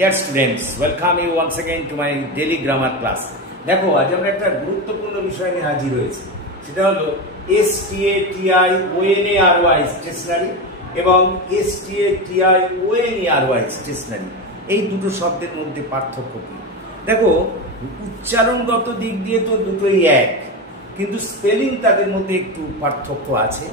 Dear students, welcome you once again to my daily grammar class. দেখো আজ আমরা একটা গুরুত্বপূর্ণ বিষয় নিয়ে হাজির হয়েছি। সেটা হলো STATIONARY স্টেশনারি এবং STATIONERY স্টেশনারি। এই দুটো শব্দের মধ্যে পার্থক্য কি? দেখো উচ্চারণগত দিক দিয়ে তো দুটোই এক, কিন্তু স্পেলিং তাদের মধ্যে একটু পার্থক্য আছে।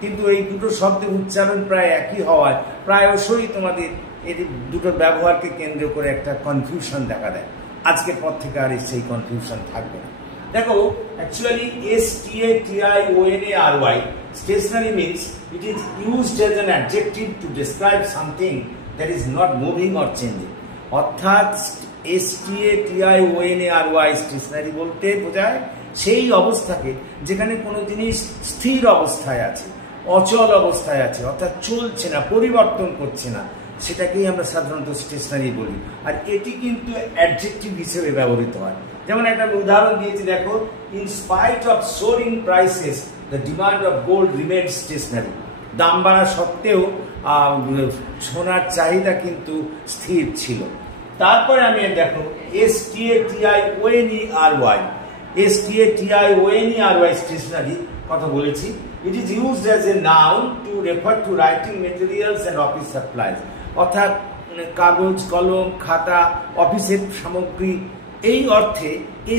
কিন্তু এই দুটো শব্দের উচ্চারণ প্রায় একই হওয়ায় প্রায়শই তোমাদের এই দুটোর ব্যবহারকে কেন্দ্র করে একটা কনফিউশন দেখা দেয়। আজকের পর থেকে আর সেই কনফিউশন থাকবে না। দেখো actually STATIONARY stationary means it is used as an adjective to describe something that is not moving or changing. অর্থাৎ STATIONARY stationary বলতে বোঝায় সেই অবস্থাকে যেখানে কোনো জিনিস স্থির অবস্থায় আছে, অচল অবস্থায় আছে, অর্থাৎ চলছে না, পরিবর্তন করছে না, সেটাকেই আমরা সাধারণত স্টেশনারি বলি। আর এটি কিন্তু অ্যাডজেক্টিভ হিসেবে ব্যবহৃত হয়। যেমন একটা উদাহরণ দিয়েছি, দেখো, in spite of soaring prices the demand of gold remained stationary. দাম বাড়া সত্ত্বেও সোনার চাহিদা কিন্তু স্থির ছিল। তারপরে আমি দেখো STATIONERY স্টেশনারি কথা বলেছি। It is used as a noun to refer to writing materials and office supplies. অর্থাৎ কাগজ, কলম, খাতা, অফিসের সামগ্রী, এই অর্থে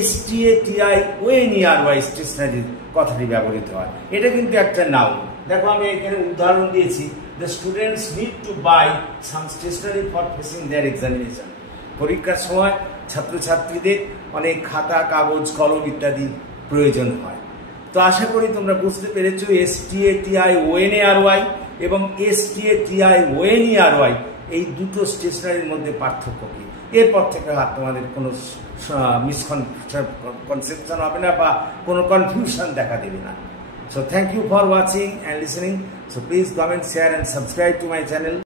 STATIONERY স্টেশনারির কথাটি ব্যবহৃত হয়। এটা কিন্তু একটা নাউন। দেখো আমি এখানে উদাহরণ দিয়েছি, the students need to buy some stationery for facing their examination. পরীক্ষার সময় ছাত্রছাত্রীদের অনেক খাতা, কাগজ, কলম ইত্যাদি প্রয়োজন হয়। তো আশা করি তোমরা বুঝতে পেরেছো STATIONARY এবং STATIONERY এই দুটো স্টেশনারির মধ্যে পার্থক্য কি। এরপর থেকে আর তোমাদের কোনো মিসকনসেপশন হবে না বা কোনো কনফিউশন দেখা দেবে না। So thank you for watching and listening. So please comment, share and subscribe to my channel.